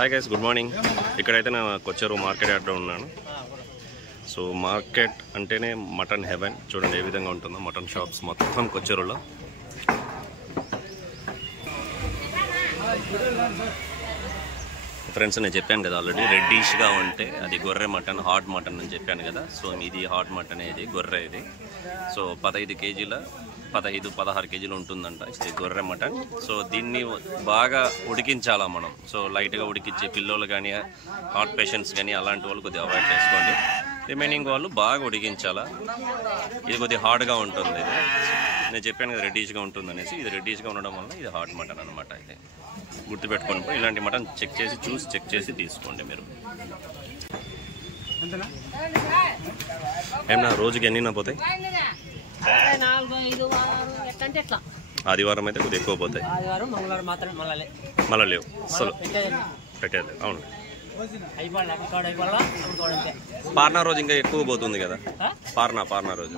Hi guys, good morning. ఇక్కడైతే నేను కొచ్చేరు market యార్డ్లో ఉన్నాను. సో మార్కెట్ అంటేనే మటన్ హెవెన్. చూడండి ఏ విధంగా ఉంటుందో మటన్ షాప్స్ మొత్తం కొచ్చేరులో. ఫ్రెండ్స్, నేను చెప్పాను కదా ఆల్రెడీ, రెడ్డిష్గా ఉంటే అది గొర్రె మటన్, హాట్ మటన్ అని చెప్పాను కదా. సో ఇది హాట్ మటన్, ఇది గొర్రె. ఇది సో 15 కేజీల 16 కేజీలు ఉంటుందంట ఇది గొర్రె మటన్. సో దీన్ని బాగా ఉడికించాలా మనం. సో లైట్గా ఉడికించి పిల్లలు కానీ, హార్ట్ పేషెంట్స్ కానీ అలాంటి వాళ్ళు కొద్దిగా అవాయిడ్ చేసుకోండి. రిమైనింగ్ వాళ్ళు బాగా ఉడికించాలా. ఇది కొద్దిగా హార్డ్గా ఉంటుంది. ఇది నేను చెప్పాను కదా రెడ్డిష్గా ఉంటుంది అనేసి. ఇది రెడ్డిష్గా ఉండడం వల్ల ఇది హాట్ మటన్ అనమాట. ఇది గుర్తుపెట్టుకోండి. ఇలాంటి మటన్ చెక్ చేసి తీసుకోండి మీరు. ఏమన్నా రోజుకి ఎన్ని పోతాయి? ఆదివారం అయితే కొద్దిగా ఎక్కువ పోతాయి. మళ్ళీ లేవు అసలు పెట్టేది. అవును, పార్నా రోజు ఇంకా ఎక్కువ పోతుంది కదా. పార్నా రోజు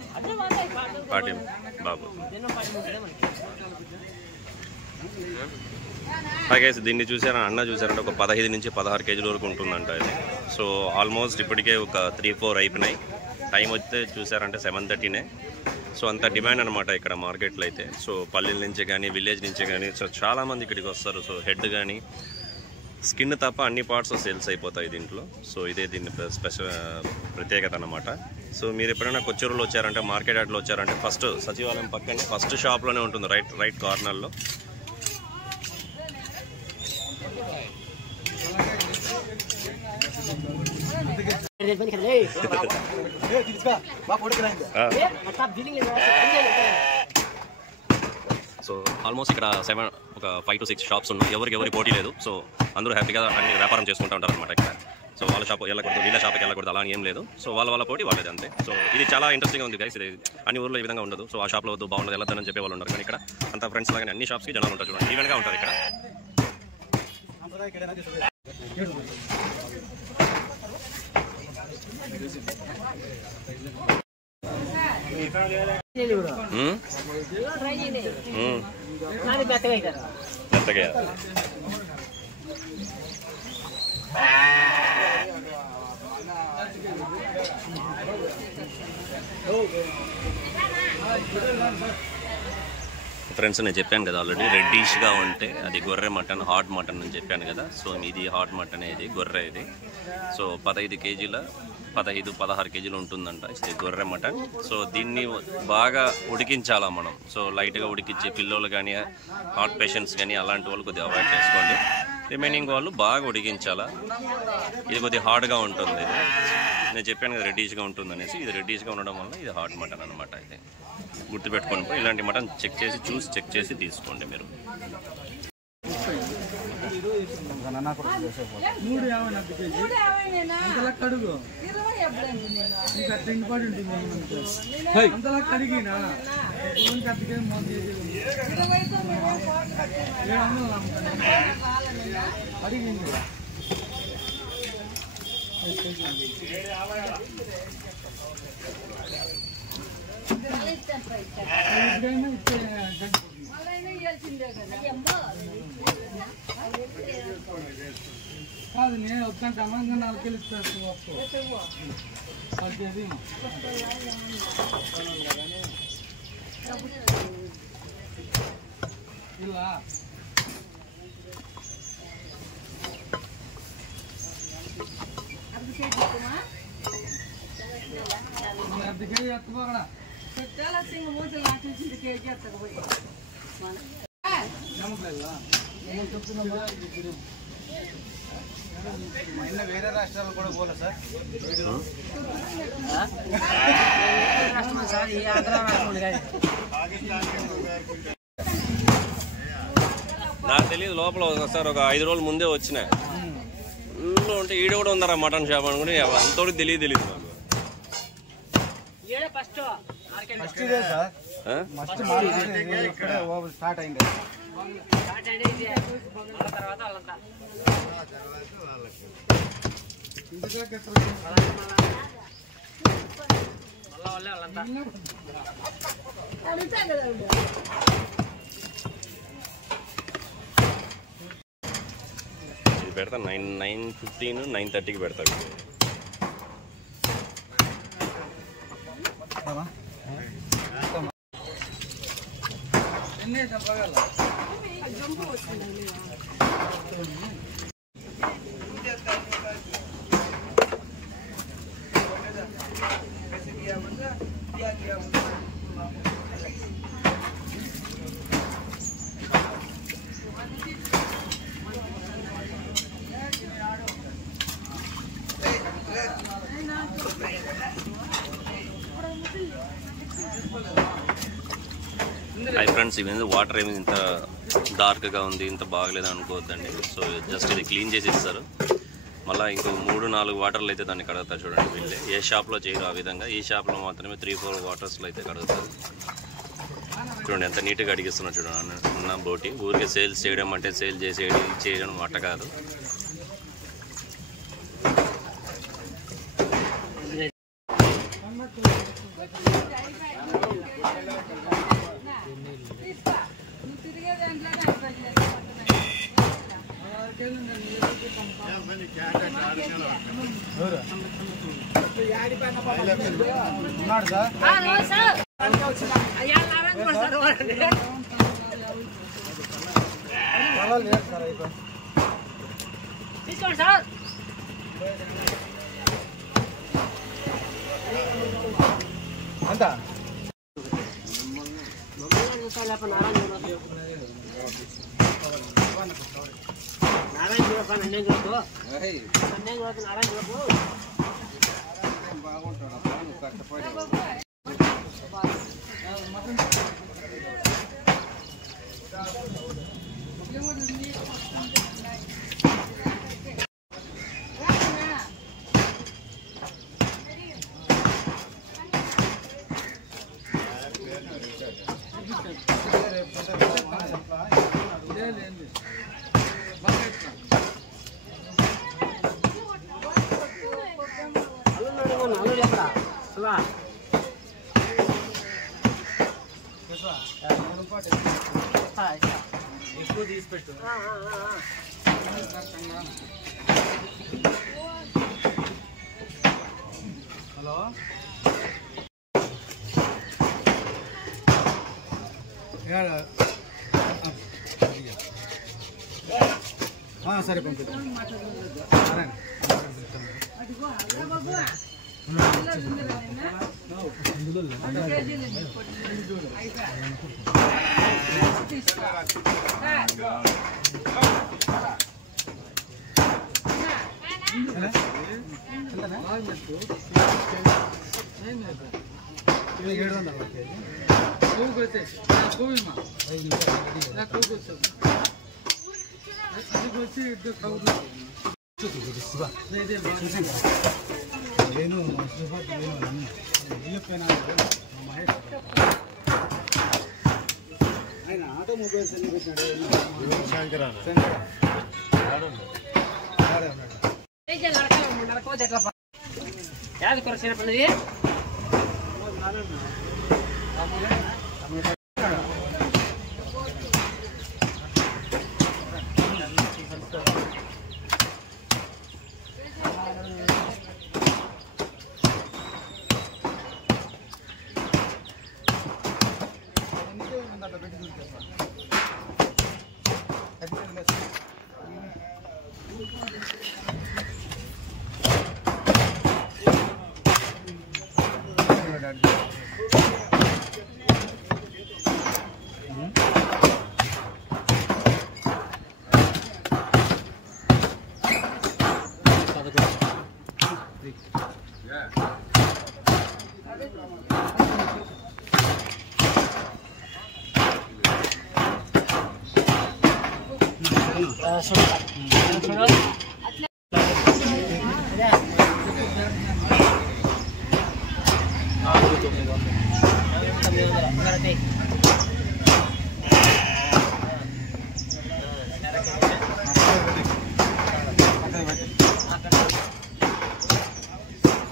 పాటి బాబు. అలాగే దీన్ని చూసారా, అన్న చూసారంటే ఒక 15 నుంచి 16 కేజీల వరకు ఉంటుందంట ఇది. సో ఆల్మోస్ట్ ఇప్పటికే ఒక 3-4 అయిపోయినాయి. టైం వస్తే చూసారంటే 7:30నే. సో అంత డిమాండ్ అనమాట ఇక్కడ మార్కెట్లో అయితే. సో పల్లెల నుంచి కానీ, విలేజ్ నుంచి కానీ సో చాలామంది ఇక్కడికి వస్తారు. సో హెడ్ కానీ, స్కిన్ తప్ప అన్ని పార్ట్స్ సేల్స్ అయిపోతాయి దీంట్లో. సో ఇదే దీని ప్రత్యేకత అనమాట. సో మీరు ఎప్పుడైనా కొచ్చేరులో వచ్చారంటే, మార్కెట్ యార్డ్లో వచ్చారంటే ఫస్ట్ సచివాలయం పక్కనే ఫస్ట్ షాప్లోనే ఉంటుంది, రైట్ కార్నర్లో. సో ఆల్మోస్ట్ ఇక్కడ ఒక 5 to 6 షాప్స్ ఉన్నాయి. ఎవరి పోటీ లేదు. సో అందరూ హ్యాపీగా అన్ని వ్యాపారం చేసుకుంటూ ఉంటారు అనమాట ఇక్కడ. సో వాళ్ళ షాప్ వెళ్ళకూడదు, వీళ్ళ షాప్కి వెళ్ళకూడదు అలా ఏం లేదు. సో వాళ్ళ పోటీ వాళ్ళది అంతే. సో ఇది చాలా ఇంట్రెస్టింగ్గా ఉంది గైస్. ఇది అన్ని ఊర్లో ఈ విధంగా ఉండదు. సో ఆ షాప్లో వద్దు, బాగుండదు, వెళ్ళొద్దని చెప్పే వాళ్ళు ఉంటారు. కానీ ఇక్కడ అంత ఫ్రెండ్స్ లాగానే అన్ని షాప్స్కి జనాలు ఉంటారు. చూడండి ఈవెన్గా ఉంటారు ఇక్కడ. మెత్తగా ఫ్రెండ్స్, నేను చెప్పాను కదా ఆల్రెడీ, రెడ్డిష్గా ఉంటే అది గొర్రె మటన్, హాట్ మటన్ అని చెప్పాను కదా. సో ఇది హాట్ మటన్, ఇది గొర్రె. ఇది సో 15 కేజీల 16 కేజీలు ఉంటుందంట ఇది గొర్రె మటన్. సో దీన్ని బాగా ఉడికించాలా మనం. సో లైట్గా ఉడికించి పిల్లలు కానీ, హార్ట్ పేషెంట్స్ కానీ అలాంటి వాళ్ళు కొద్దిగా అవాయిడ్ చేసుకోండి. రిమైనింగ్ వాళ్ళు బాగా ఉడికించాలా. ఇది కొద్దిగా హార్డ్గా ఉంటుంది. ఇది నేను చెప్పాను కదా రెడ్డిష్గా ఉంటుంది అనేసి. ఇది రెడ్డిష్గా ఉండడం వల్ల ఇది హాట్ మటన్ అనమాట. ఇది గుర్తుపెట్టుకోండి. ఇలాంటి మటన్ చెక్ చేసి తీసుకోండి మీరు. కాదు, నేను వద్దంటే అమ్మ 4 కిలో ఇస్తాను. ఇలా అద్దెకే ఎత్తుకోగడా వేరే రాష్ట్రాలు కూడా పోలే సార్. నాకు తెలియదు, లోపల సార్ ఒక 5 రోజుల ముందే వచ్చినాయి. ఊళ్ళో ఉంటే ఈడ కూడా ఉందరా మటన్ షాప్ అనుకుంటే అంతవరకు తెలియదు నాకు. స్టార్ట్ అయింది. పెడతా 9:15 9:30కి పెడతా. హై ఫ్రెండ్స్, ఇవి వాటర్ ఏమి ఇంత డార్క్గా ఉంది, ఇంత బాగలేదు అనుకోవద్దండి. సో జస్ట్ ఇది క్లీన్ చేసి ఇస్తారు. మళ్ళీ ఇంకో 3-4 వాటర్లు అయితే దాన్ని కడుగుతారు. చూడండి, వీళ్ళే ఏ షాప్లో చేయరు ఆ విధంగా. ఈ షాప్లో మాత్రమే 3-4 వాటర్స్లో అయితే కడుగుతారు. చూడండి ఎంత నీట్గా అడిగిస్తున్నారు. చూడండి ఉన్న బోటి ఊరికే సేల్స్ చేయడం అంటే సేల్ చేయడం అట్ట కాదు. ఎంత బాగుంటాడు కష్టపడి ఎక్కువ తీసి పెట్టు. హలో, సరే పంపిస్తాను. ఆయన ఆటోమొబైల్స్ అన్ని పెట్టినాడు.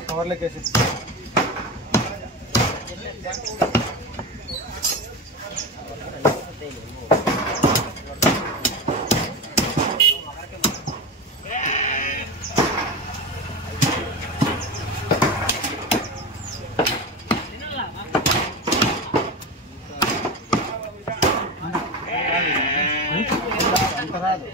కవర్లోకి వేసి రాదు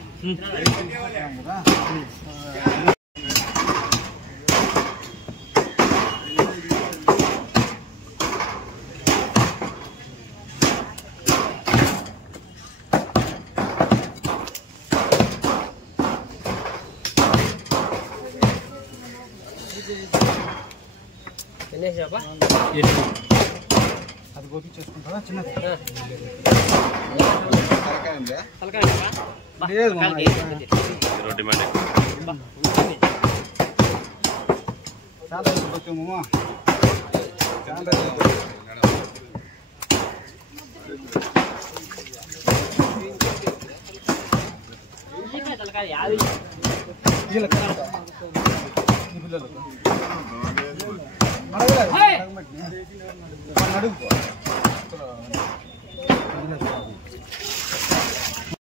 అది గోపి చేసుకుంటారా చిన్నది లేదు డిమాండ్ చాలా వచ్చాము చాలా పిల్లలు అడుగు